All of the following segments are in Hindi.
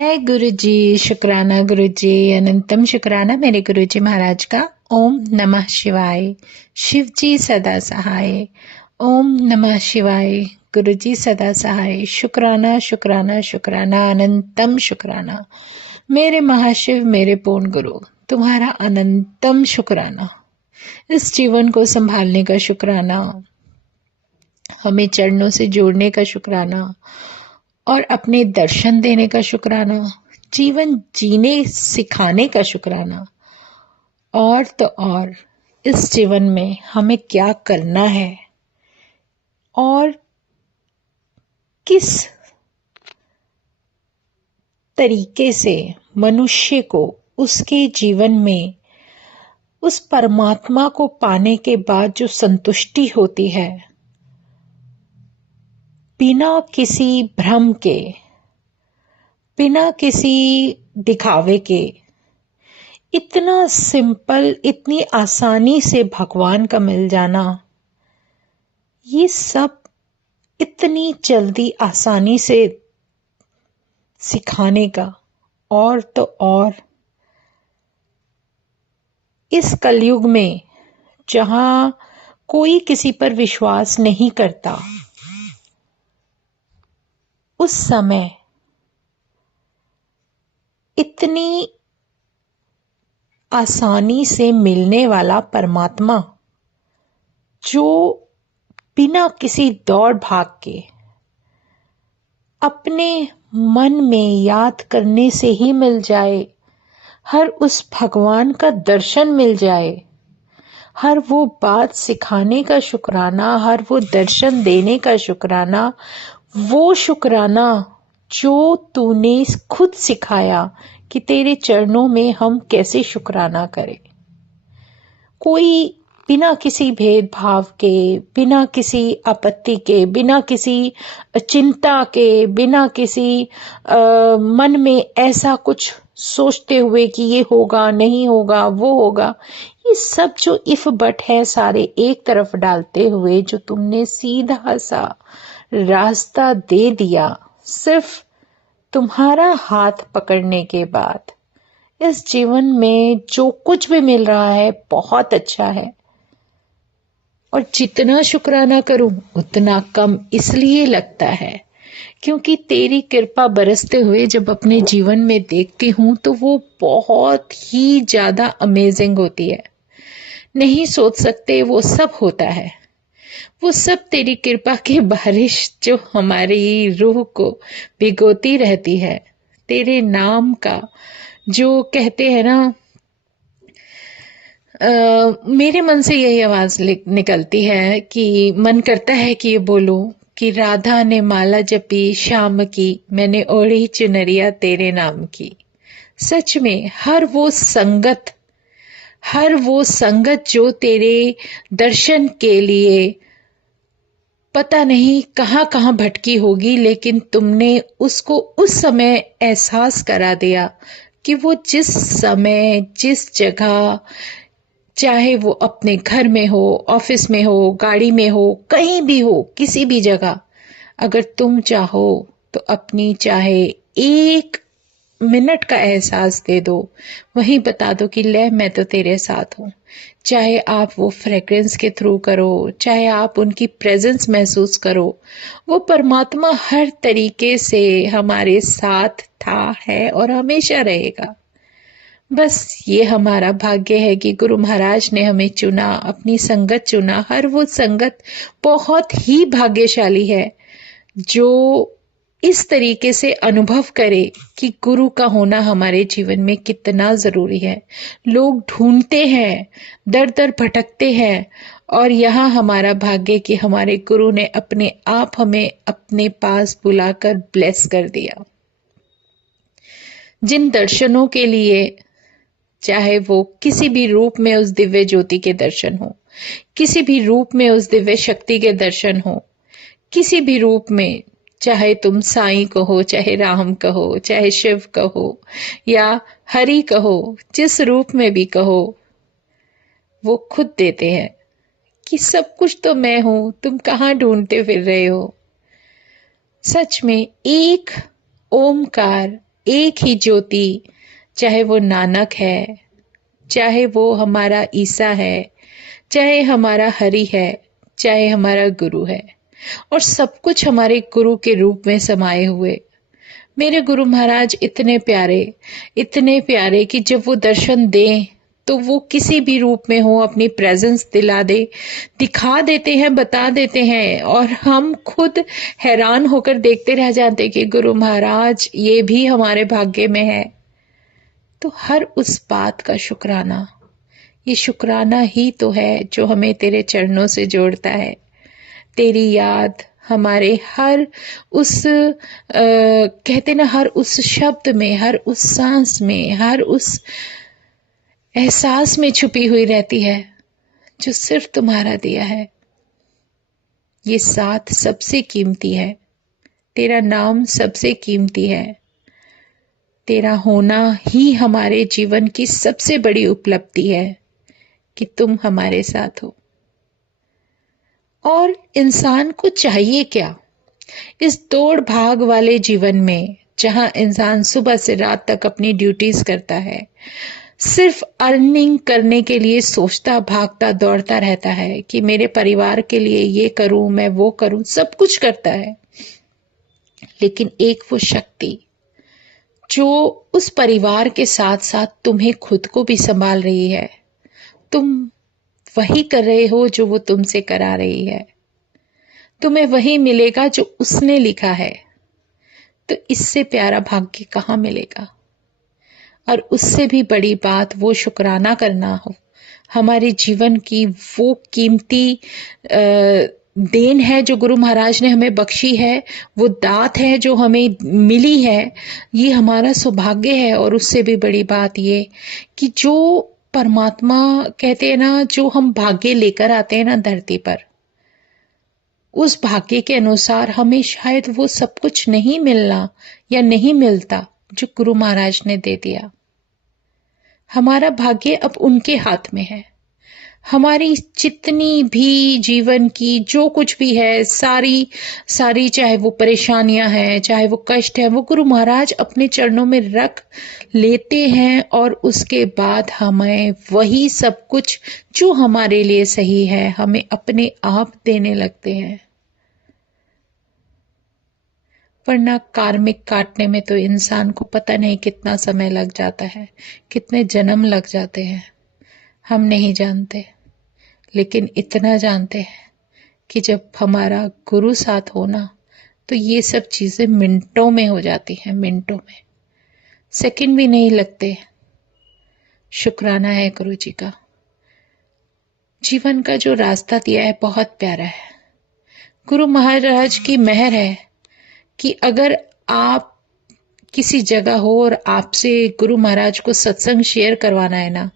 है गुरु जी। शुक्राना गुरु जी, अनंतम शुक्राना मेरे गुरु जी महाराज का। ओम नमः शिवाय। शिव जी सदा सहाय। ओम नमः शिवाय। गुरु जी सदा सहाय। शुक्राना शुक्राना शुक्राना अनंतम शुक्राना मेरे महाशिव, मेरे पूर्ण गुरु, तुम्हारा अनंतम शुक्राना। इस जीवन को संभालने का शुक्राना, हमें चरणों से जोड़ने का शुक्राना और अपने दर्शन देने का शुक्राना, जीवन जीने सिखाने का शुक्राना। और तो और इस जीवन में हमें क्या करना है और किस तरीके से मनुष्य को उसके जीवन में उस परमात्मा को पाने के बाद जो संतुष्टि होती है, बिना किसी भ्रम के, बिना किसी दिखावे के, इतना सिंपल, इतनी आसानी से भगवान का मिल जाना, ये सब इतनी जल्दी आसानी से सिखाने का। और तो और इस कलयुग में जहां कोई किसी पर विश्वास नहीं करता, उस समय इतनी आसानी से मिलने वाला परमात्मा, जो बिना किसी दौड़ भाग के अपने मन में याद करने से ही मिल जाए, हर उस भगवान का दर्शन मिल जाए, हर वो बात सिखाने का शुक्राना, हर वो दर्शन देने का शुक्राना, वो शुक्राना जो तूने खुद सिखाया कि तेरे चरणों में हम कैसे शुक्राना करें। कोई बिना किसी भेदभाव के, बिना किसी आपत्ति के, बिना किसी चिंता के, बिना किसी मन में ऐसा कुछ सोचते हुए कि ये होगा नहीं होगा वो होगा, ये सब जो इफ बट है सारे एक तरफ डालते हुए जो तुमने सीधा सा रास्ता दे दिया, सिर्फ तुम्हारा हाथ पकड़ने के बाद इस जीवन में जो कुछ भी मिल रहा है बहुत अच्छा है। और जितना शुक्राना करूं उतना कम इसलिए लगता है क्योंकि तेरी कृपा बरसते हुए जब अपने जीवन में देखती हूं तो वो बहुत ही ज्यादा अमेजिंग होती है। नहीं सोच सकते वो सब होता है। वो सब तेरी कृपा की बारिश जो हमारी रूह को भिगोती रहती है। तेरे नाम का जो कहते हैं ना, मेरे मन से यही आवाज निकलती है कि मन करता है कि ये बोलूं कि राधा ने माला जपी शाम की, मैंने ओढ़ी चुनरिया तेरे नाम की। सच में हर वो संगत जो तेरे दर्शन के लिए पता नहीं कहां कहां भटकी होगी, लेकिन तुमने उसको उस समय एहसास करा दिया कि वो जिस समय जिस जगह, चाहे वो अपने घर में हो, ऑफिस में हो, गाड़ी में हो, कहीं भी हो, किसी भी जगह, अगर तुम चाहो तो अपनी चाहे 1 मिनट का एहसास दे दो, वहीं बता दो कि ले मैं तो तेरे साथ हूं। चाहे आप वो फ्रेग्रेंस के थ्रू करो, चाहे आप उनकी प्रेजेंस महसूस करो, वो परमात्मा हर तरीके से हमारे साथ था, है और हमेशा रहेगा। बस ये हमारा भाग्य है कि गुरु महाराज ने हमें चुना, अपनी संगत चुना। हर वो संगत बहुत ही भाग्यशाली है जो इस तरीके से अनुभव करे कि गुरु का होना हमारे जीवन में कितना जरूरी है। लोग ढूंढते हैं, दर दर भटकते हैं, और यहाँ हमारा भाग्य कि हमारे गुरु ने अपने आप हमें अपने पास बुलाकर ब्लेस कर दिया। जिन दर्शनों के लिए, चाहे वो किसी भी रूप में उस दिव्य ज्योति के दर्शन हो, किसी भी रूप में उस दिव्य शक्ति के दर्शन हो, किसी भी रूप में, चाहे तुम साईं कहो, चाहे राम कहो, चाहे शिव कहो या हरि कहो, जिस रूप में भी कहो, वो खुद देते हैं कि सब कुछ तो मैं हूं, तुम कहां ढूंढते फिर रहे हो। सच में एक ओमकार, एक ही ज्योति, चाहे वो नानक है, चाहे वो हमारा ईसा है, चाहे हमारा हरि है, चाहे हमारा गुरु है, और सब कुछ हमारे गुरु के रूप में समाये हुए। मेरे गुरु महाराज इतने प्यारे कि जब वो दर्शन दें तो वो किसी भी रूप में हो अपनी प्रेजेंस दिखा देते हैं, बता देते हैं, और हम खुद हैरान होकर देखते रह जाते कि गुरु महाराज ये भी हमारे भाग्य में है। तो हर उस बात का शुक्राना, ये शुक्राना ही तो है जो हमें तेरे चरणों से जोड़ता है। तेरी याद हमारे हर उस कहते ना, हर उस शब्द में, हर उस सांस में, हर उस एहसास में छुपी हुई रहती है जो सिर्फ तुम्हारा दिया है। ये साथ सबसे कीमती है, तेरा नाम सबसे कीमती है, तेरा होना ही हमारे जीवन की सबसे बड़ी उपलब्धि है कि तुम हमारे साथ हो। और इंसान को चाहिए क्या इस दौड़ भाग वाले जीवन में, जहां इंसान सुबह से रात तक अपनी ड्यूटीज करता है, सिर्फ अर्निंग करने के लिए सोचता, भागता, दौड़ता रहता है कि मेरे परिवार के लिए ये करूं, मैं वो करूं, सब कुछ करता है। लेकिन एक वो शक्ति जो उस परिवार के साथ साथ तुम्हें खुद को भी संभाल रही है, तुम वही कर रहे हो जो वो तुमसे करा रही है, तुम्हें वही मिलेगा जो उसने लिखा है। तो इससे प्यारा भाग्य कहाँ मिलेगा। और उससे भी बड़ी बात वो शुक्राना करना हो, हमारे जीवन की वो कीमती देन है जो गुरु महाराज ने हमें बख्शी है, वो दात है जो हमें मिली है, ये हमारा सौभाग्य है। और उससे भी बड़ी बात ये कि जो परमात्मा कहते हैं ना, जो हम भाग्य लेकर आते हैं ना धरती पर, उस भाग्य के अनुसार हमें शायद वो सब कुछ नहीं मिलना या नहीं मिलता जो गुरु महाराज ने दे दिया। हमारा भाग्य अब उनके हाथ में है। हमारी जितनी भी जीवन की जो कुछ भी है, सारी चाहे वो परेशानियां हैं, चाहे वो कष्ट है, वो गुरु महाराज अपने चरणों में रख लेते हैं। और उसके बाद हमें वही सब कुछ जो हमारे लिए सही है, हमें अपने आप देने लगते हैं। वरना कार्मिक काटने में तो इंसान को पता नहीं कितना समय लग जाता है, कितने जन्म लग जाते हैं, हम नहीं जानते। लेकिन इतना जानते हैं कि जब हमारा गुरु साथ होना तो ये सब चीजें मिनटों में हो जाती हैं, मिनटों में, सेकंड भी नहीं लगते। शुक्राना है गुरु जी का। जीवन का जो रास्ता दिया है बहुत प्यारा है। गुरु महाराज की मेहर है कि अगर आप किसी जगह हो और आपसे गुरु महाराज को सत्संग शेयर करवाना है ना,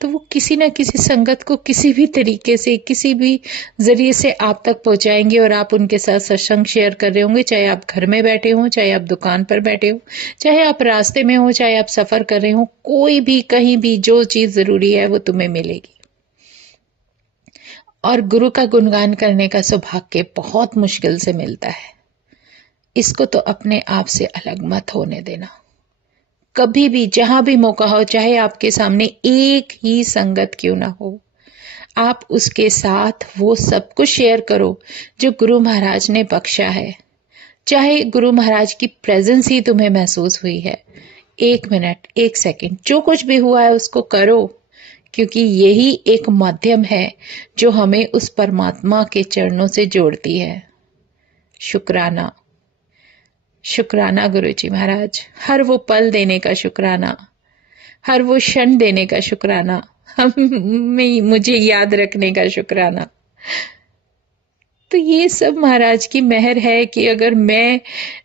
तो वो किसी ना किसी संगत को किसी भी तरीके से, किसी भी जरिए से आप तक पहुंचाएंगे और आप उनके साथ सत्संग शेयर कर रहे होंगे। चाहे आप घर में बैठे हो, चाहे आप दुकान पर बैठे हो, चाहे आप रास्ते में हो, चाहे आप सफर कर रहे हो, कोई भी कहीं भी जो चीज जरूरी है वो तुम्हें मिलेगी। और गुरु का गुणगान करने का सौभाग्य बहुत मुश्किल से मिलता है। इसको तो अपने आप से अलग मत होने देना। कभी भी जहां भी मौका हो, चाहे आपके सामने एक ही संगत क्यों ना हो, आप उसके साथ वो सब कुछ शेयर करो जो गुरु महाराज ने बख्शा है। चाहे गुरु महाराज की प्रेजेंस ही तुम्हें महसूस हुई है, 1 मिनट, 1 सेकंड, जो कुछ भी हुआ है उसको करो, क्योंकि यही एक माध्यम है जो हमें उस परमात्मा के चरणों से जोड़ती है। शुक्राना, शुक्राना गुरु जी महाराज। हर वो पल देने का शुक्राना, हर वो क्षण देने का शुक्राना, मुझे याद रखने का शुक्राना। तो ये सब महाराज की मेहर है कि अगर मैं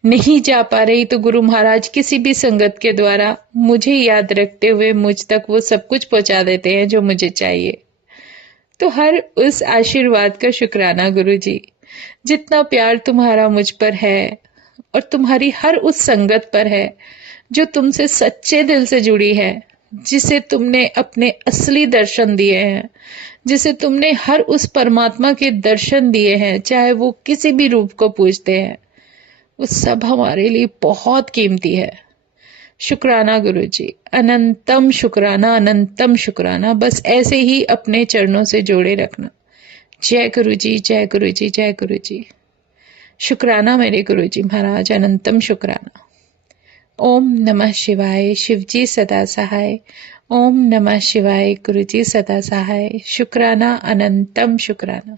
नहीं जा पा रही तो गुरु महाराज किसी भी संगत के द्वारा मुझे याद रखते हुए मुझ तक वो सब कुछ पहुंचा देते हैं जो मुझे चाहिए। तो हर उस आशीर्वाद का शुक्राना गुरु जी। जितना प्यार तुम्हारा मुझ पर है और तुम्हारी हर उस संगत पर है जो तुमसे सच्चे दिल से जुड़ी है, जिसे तुमने अपने असली दर्शन दिए हैं, जिसे तुमने हर उस परमात्मा के दर्शन दिए हैं, चाहे वो किसी भी रूप को पूजते हैं, वो सब हमारे लिए बहुत कीमती है। शुक्राना गुरुजी, अनंतम शुक्राना। बस ऐसे ही अपने चरणों से जोड़े रखना। जय गुरुजी, जय गुरुजी, जय गुरुजी। शुक्राना मेरे गुरुजी महाराज, अनंतम शुक्राना। ओम नमः शिवाय। शिवजी सदा सहाय। ओम नमः शिवाय। गुरुजी सदा सहाय। शुक्राना, अनंतम शुक्राना।